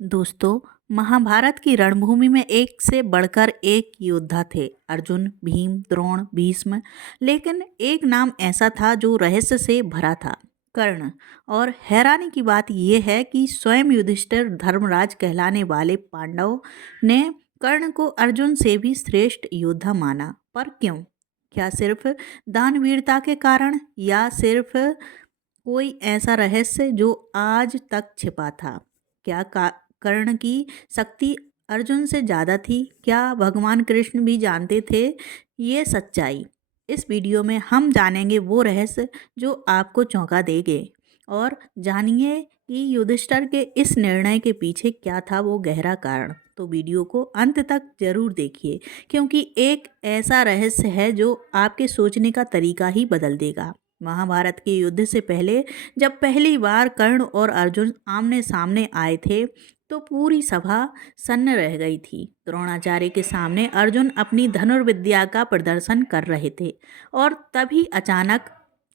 दोस्तों, महाभारत की रणभूमि में एक से बढ़कर एक योद्धा थे। अर्जुन, भीम, द्रोण, भीष्म। लेकिन एक नाम ऐसा था जो रहस्य से भरा था, कर्ण। और हैरानी की बात यह है कि स्वयं युधिष्ठिर धर्मराज कहलाने वाले पांडव ने कर्ण को अर्जुन से भी श्रेष्ठ योद्धा माना। पर क्यों? क्या सिर्फ दानवीरता के कारण, या सिर्फ कोई ऐसा रहस्य जो आज तक छिपा था? क्या कर्ण की शक्ति अर्जुन से ज़्यादा थी? क्या भगवान कृष्ण भी जानते थे ये सच्चाई? इस वीडियो में हम जानेंगे वो रहस्य जो आपको चौंका देंगे। और जानिए कि युधिष्ठिर के इस निर्णय के पीछे क्या था वो गहरा कारण। तो वीडियो को अंत तक जरूर देखिए, क्योंकि एक ऐसा रहस्य है जो आपके सोचने का तरीका ही बदल देगा। महाभारत के युद्ध से पहले जब पहली बार कर्ण और अर्जुन आमने सामने आए थे, तो पूरी सभा सन्न रह गई थी। द्रोणाचार्य के सामने अर्जुन अपनी धनुर्विद्या का प्रदर्शन कर रहे थे, और तभी अचानक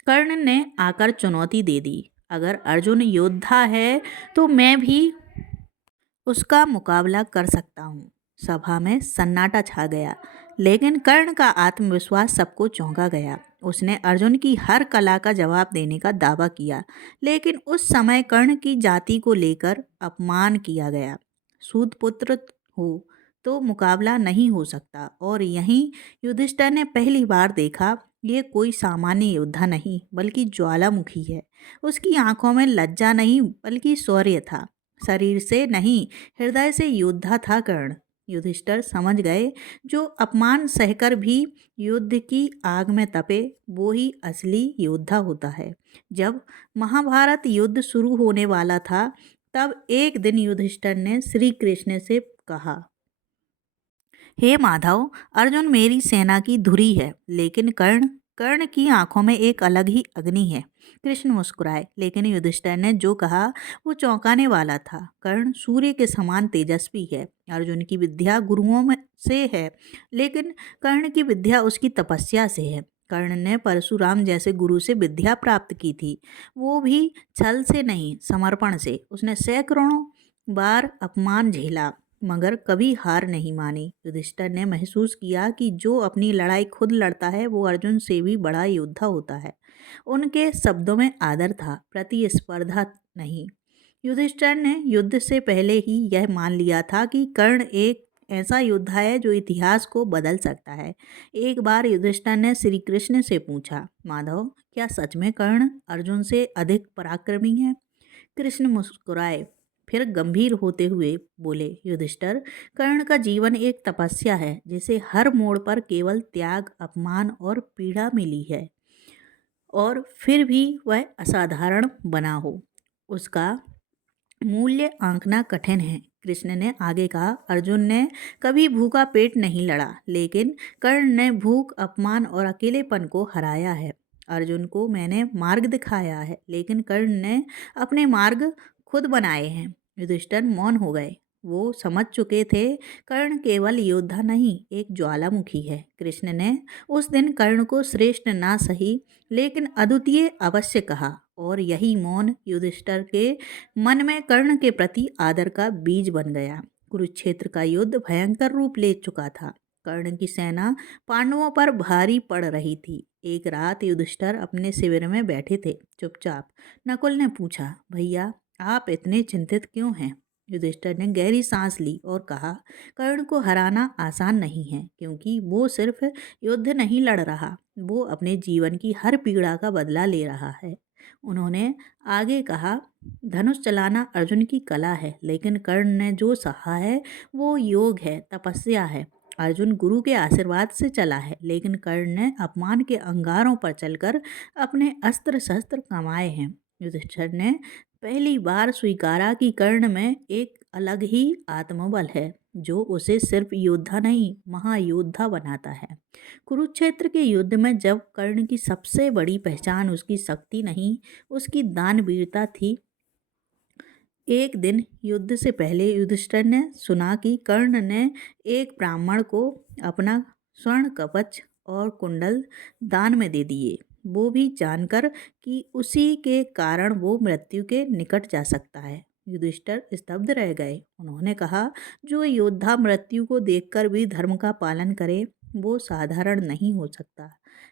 कर्ण ने आकर चुनौती दे दी, अगर अर्जुन योद्धा है तो मैं भी उसका मुकाबला कर सकता हूँ। सभा में सन्नाटा छा गया, लेकिन कर्ण का आत्मविश्वास सबको चौंका गया। उसने अर्जुन की हर कला का जवाब देने का दावा किया, लेकिन उस समय कर्ण की जाति को लेकर अपमान किया गया। सूत पुत्र हो तो मुकाबला नहीं हो सकता। और यहीं युधिष्ठिर ने पहली बार देखा, ये कोई सामान्य योद्धा नहीं बल्कि ज्वालामुखी है। उसकी आंखों में लज्जा नहीं बल्कि शौर्य था। शरीर से नहीं, हृदय से योद्धा था कर्ण। युधिष्ठिर समझ गए, जो अपमान सहकर भी युद्ध की आग में तपे, वो ही असली योद्धा होता है। जब महाभारत युद्ध शुरू होने वाला था, तब एक दिन युधिष्ठिर ने श्री कृष्ण से कहा, हे माधव, अर्जुन मेरी सेना की धुरी है, लेकिन कर्ण कर्ण की आंखों में एक अलग ही अग्नि है। कृष्ण मुस्कुराए, लेकिन युधिष्ठिर ने जो कहा वो चौंकाने वाला था। कर्ण सूर्य के समान तेजस्वी है। अर्जुन की विद्या गुरुओं में से है, लेकिन कर्ण की विद्या उसकी तपस्या से है। कर्ण ने परशुराम जैसे गुरु से विद्या प्राप्त की थी, वो भी छल से नहीं, समर्पण से। उसने सैकड़ों बार अपमान झेला, मगर कभी हार नहीं मानी। युधिष्ठिर ने महसूस किया कि जो अपनी लड़ाई खुद लड़ता है वो अर्जुन से भी बड़ा योद्धा होता है। उनके शब्दों में आदर था, प्रतिस्पर्धा नहीं। युधिष्ठिर ने युद्ध से पहले ही यह मान लिया था कि कर्ण एक ऐसा योद्धा है जो इतिहास को बदल सकता है। एक बार युधिष्ठिर ने श्री कृष्ण से पूछा, माधव, क्या सच में कर्ण अर्जुन से अधिक पराक्रमी है? कृष्ण मुस्कुराए, फिर गंभीर होते हुए बोले, युधिष्ठिर, कर्ण का जीवन एक तपस्या है, जिसे हर मोड़ पर केवल त्याग, अपमान और पीड़ा मिली है, और फिर भी वह असाधारण बना हो। उसका मूल्य आंकना कठिन है। कृष्ण ने आगे कहा, अर्जुन ने कभी भूखा पेट नहीं लड़ा, लेकिन कर्ण ने भूख, अपमान और अकेलेपन को हराया है। अर्जुन को मैंने मार्ग दिखाया है, लेकिन कर्ण ने अपने मार्ग खुद बनाए हैं। युधिष्ठिर मौन हो गए। वो समझ चुके थे, कर्ण केवल योद्धा नहीं, एक ज्वालामुखी है। कृष्ण ने उस दिन कर्ण को श्रेष्ठ ना सही, लेकिन अद्वितीय अवश्य कहा, और यही मौन युधिष्ठिर के मन में कर्ण के प्रति आदर का बीज बन गया। कुरुक्षेत्र का युद्ध भयंकर रूप ले चुका था। कर्ण की सेना पांडवों पर भारी पड़ रही थी। एक रात युधिष्ठिर अपने शिविर में बैठे थे, चुपचाप। नकुल ने पूछा, भैया, आप इतने चिंतित क्यों हैं? युधिष्ठिर ने गहरी सांस ली और कहा, कर्ण को हराना आसान नहीं है, क्योंकि वो सिर्फ युद्ध नहीं लड़ रहा, वो अपने जीवन की हर पीड़ा का बदला ले रहा है। उन्होंने आगे कहा, धनुष चलाना अर्जुन की कला है, लेकिन कर्ण ने जो सहा है वो योग है, तपस्या है। अर्जुन गुरु के आशीर्वाद से चला है, लेकिन कर्ण ने अपमान के अंगारों पर चलकर अपने अस्त्र शस्त्र कमाए हैं। युधिष्ठिर ने पहली बार स्वीकारा कि कर्ण में एक अलग ही आत्मबल है, जो उसे सिर्फ योद्धा नहीं, महायोद्धा बनाता है। कुरुक्षेत्र के युद्ध में जब कर्ण की सबसे बड़ी पहचान उसकी शक्ति नहीं, उसकी दानवीरता थी। एक दिन युद्ध से पहले युधिष्ठिर ने सुना कि कर्ण ने एक ब्राह्मण को अपना स्वर्ण कवच और कुंडल दान में दे दिए, वो भी जानकर कि उसी के कारण वो मृत्यु के निकट जा सकता है। युधिष्ठिर स्तब्ध रह गए। उन्होंने कहा, जो योद्धा मृत्यु को देखकर भी धर्म का पालन करे वो साधारण नहीं हो सकता।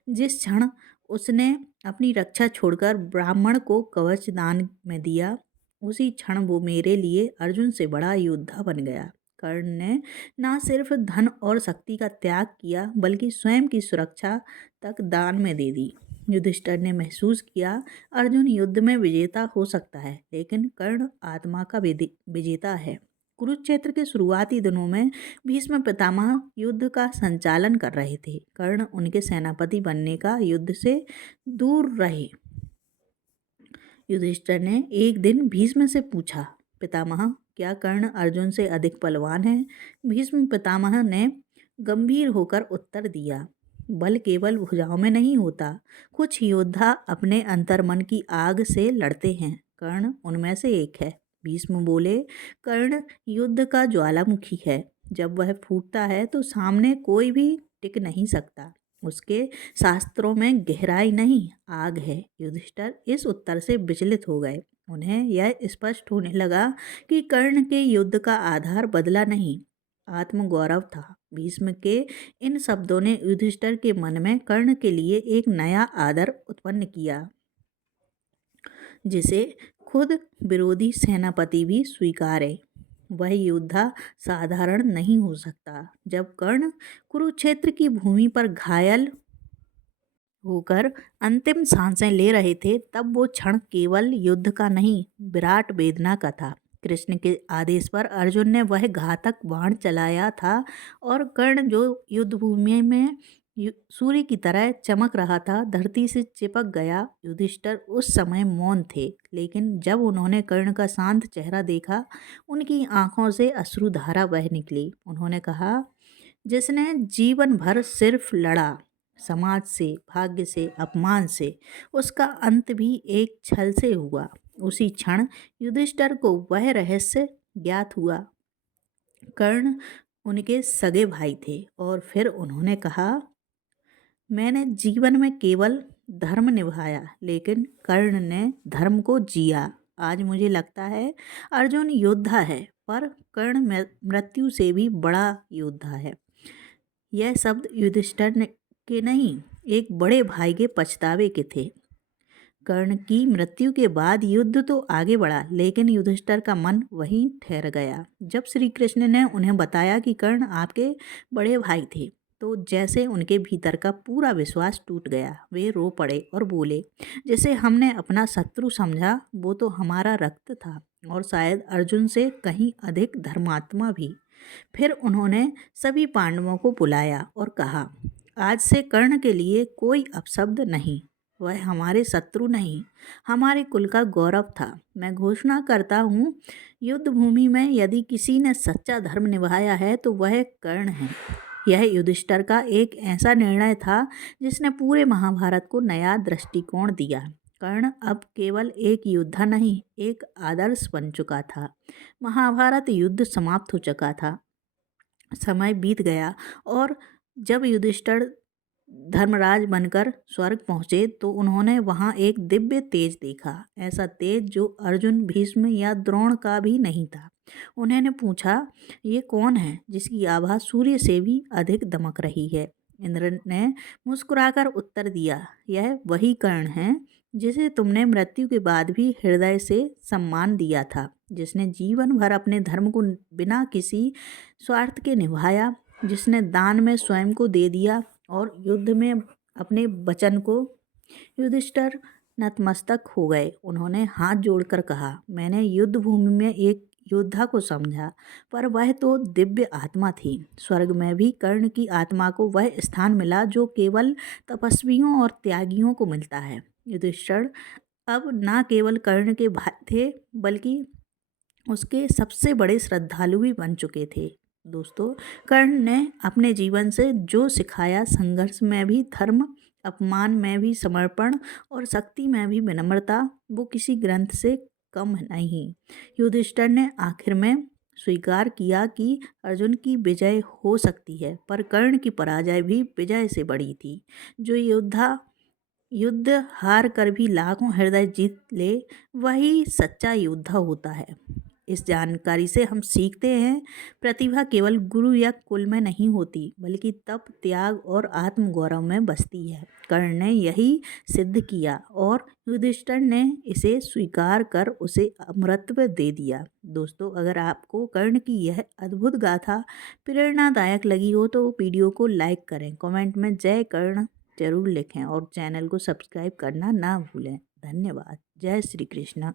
जिस क्षण उसने अपनी रक्षा छोड़कर ब्राह्मण को कवच दान में दिया, उसी क्षण वो मेरे लिए अर्जुन से बड़ा योद्धा बन गया। कर्ण ने न सिर्फ धन और शक्ति का त्याग किया बल्कि स्वयं की सुरक्षा तक दान में दे दी। युधिष्ठिर ने महसूस किया, अर्जुन युद्ध में विजेता हो सकता है लेकिन कर्ण आत्मा का विजेता है। कुरुक्षेत्र के शुरुआती दिनों में भीष्म पितामह युद्ध का संचालन कर रहे थे। कर्ण उनके सेनापति बनने का युद्ध से दूर रहे। युधिष्ठिर ने एक दिन भीष्म से पूछा, पितामह क्या कर्ण अर्जुन से अधिक बलवान है? भीष्म पितामह ने गंभीर होकर उत्तर दिया, बल केवल भुजाओं में नहीं होता, कुछ योद्धा अपने अंतर्मन की आग से लड़ते हैं। कर्ण उनमें से एक है। भीष्म बोले, कर्ण युद्ध का ज्वालामुखी है। जब वह फूटता है तो सामने कोई भी टिक नहीं सकता। उसके शास्त्रों में गहराई नहीं, आग है। युधिष्ठिर इस उत्तर से विचलित हो गए। उन्हें यह स्पष्ट होने लगा कि कर्ण के युद्ध का आधार बदला नहीं, आत्मगौरव था। भीष्म के इन शब्दों ने युधिष्ठिर के मन में कर्ण के लिए एक नया आदर उत्पन्न किया, जिसे खुद विरोधी सेनापति भी स्वीकारे। वह योद्धा साधारण नहीं हो सकता। जब कर्ण कुरुक्षेत्र की भूमि पर घायल होकर अंतिम सांसें ले रहे थे, तब वो क्षण केवल युद्ध का नहीं, विराट वेदना का था। कृष्ण के आदेश पर अर्जुन ने वह घातक बाण चलाया था और कर्ण जो युद्ध भूमि में सूर्य की तरह चमक रहा था, धरती से चिपक गया। युधिष्ठिर उस समय मौन थे, लेकिन जब उन्होंने कर्ण का शांत चेहरा देखा, उनकी आंखों से अश्रुधारा बह निकली। उन्होंने कहा, जिसने जीवन भर सिर्फ लड़ा, समाज से, भाग्य से, अपमान से, उसका अंत भी एक छल से हुआ। उसी क्षण युधिष्ठिर को वह रहस्य ज्ञात हुआ। कर्ण उनके सगे भाई थे और फिर उन्होंने कहा, मैंने जीवन में केवल धर्म निभाया, लेकिन कर्ण ने धर्म को जिया। आज मुझे लगता है अर्जुन योद्धा है, पर कर्ण मृत्यु से भी बड़ा योद्धा है। यह शब्द युधिष्ठिर के नहीं, एक बड़े भाई के पछतावे के थे। कर्ण की मृत्यु के बाद युद्ध तो आगे बढ़ा, लेकिन युधिष्ठिर का मन वहीं ठहर गया। जब श्री कृष्ण ने उन्हें बताया कि कर्ण आपके बड़े भाई थे, तो जैसे उनके भीतर का पूरा विश्वास टूट गया। वे रो पड़े और बोले, जिसे हमने अपना शत्रु समझा वो तो हमारा रक्त था और शायद अर्जुन से कहीं अधिक धर्मात्मा भी। फिर उन्होंने सभी पांडवों को बुलाया और कहा, आज से कर्ण के लिए कोई अपशब्द नहीं। वह हमारे शत्रु नहीं, हमारे कुल का गौरव था। मैं घोषणा करता हूँ, युद्ध भूमि में यदि किसी ने सच्चा धर्म निभाया है तो वह कर्ण है। यह युधिष्ठिर का एक ऐसा निर्णय था जिसने पूरे महाभारत को नया दृष्टिकोण दिया। कर्ण अब केवल एक योद्धा नहीं, एक आदर्श बन चुका था। महाभारत युद्ध समाप्त हो चुका था। समय बीत गया और जब युधिष्ठिर धर्मराज बनकर स्वर्ग पहुँचे तो उन्होंने वहाँ एक दिव्य तेज देखा। ऐसा तेज जो अर्जुन, भीष्म या द्रोण का भी नहीं था। उन्होंने पूछा, ये कौन है जिसकी आभा सूर्य से भी अधिक दमक रही है? इंद्र ने मुस्कुराकर उत्तर दिया, यह वही कर्ण है जिसे तुमने मृत्यु के बाद भी हृदय से सम्मान दिया था, जिसने जीवन भर अपने धर्म को बिना किसी स्वार्थ के निभाया, जिसने दान में स्वयं को दे दिया और युद्ध में अपने वचन को। युधिष्ठिर नतमस्तक हो गए। उन्होंने हाथ जोड़कर कहा, मैंने युद्ध भूमि में एक योद्धा को समझा, पर वह तो दिव्य आत्मा थी। स्वर्ग में भी कर्ण की आत्मा को वह स्थान मिला जो केवल तपस्वियों और त्यागियों को मिलता है। युधिष्ठिर अब न केवल कर्ण के भाई थे, बल्कि उसके सबसे बड़े श्रद्धालु भी बन चुके थे। दोस्तों, कर्ण ने अपने जीवन से जो सिखाया, संघर्ष में भी धर्म, अपमान में भी समर्पण और शक्ति में भी विनम्रता, वो किसी ग्रंथ से कम नहीं। युधिष्ठिर ने आखिर में स्वीकार किया कि अर्जुन की विजय हो सकती है, पर कर्ण की पराजय भी विजय से बड़ी थी। जो योद्धा युद्ध हार कर भी लाखों हृदय जीत ले, वही सच्चा योद्धा होता है। इस जानकारी से हम सीखते हैं प्रतिभा केवल गुरु या कुल में नहीं होती, बल्कि तप, त्याग और आत्मगौरव में बसती है। कर्ण ने यही सिद्ध किया और युधिष्ठिर ने इसे स्वीकार कर उसे अमरत्व दे दिया। दोस्तों, अगर आपको कर्ण की यह अद्भुत गाथा प्रेरणादायक लगी हो तो वीडियो को लाइक करें, कमेंट में जय कर्ण जरूर लिखें और चैनल को सब्सक्राइब करना ना भूलें। धन्यवाद। जय श्री कृष्ण।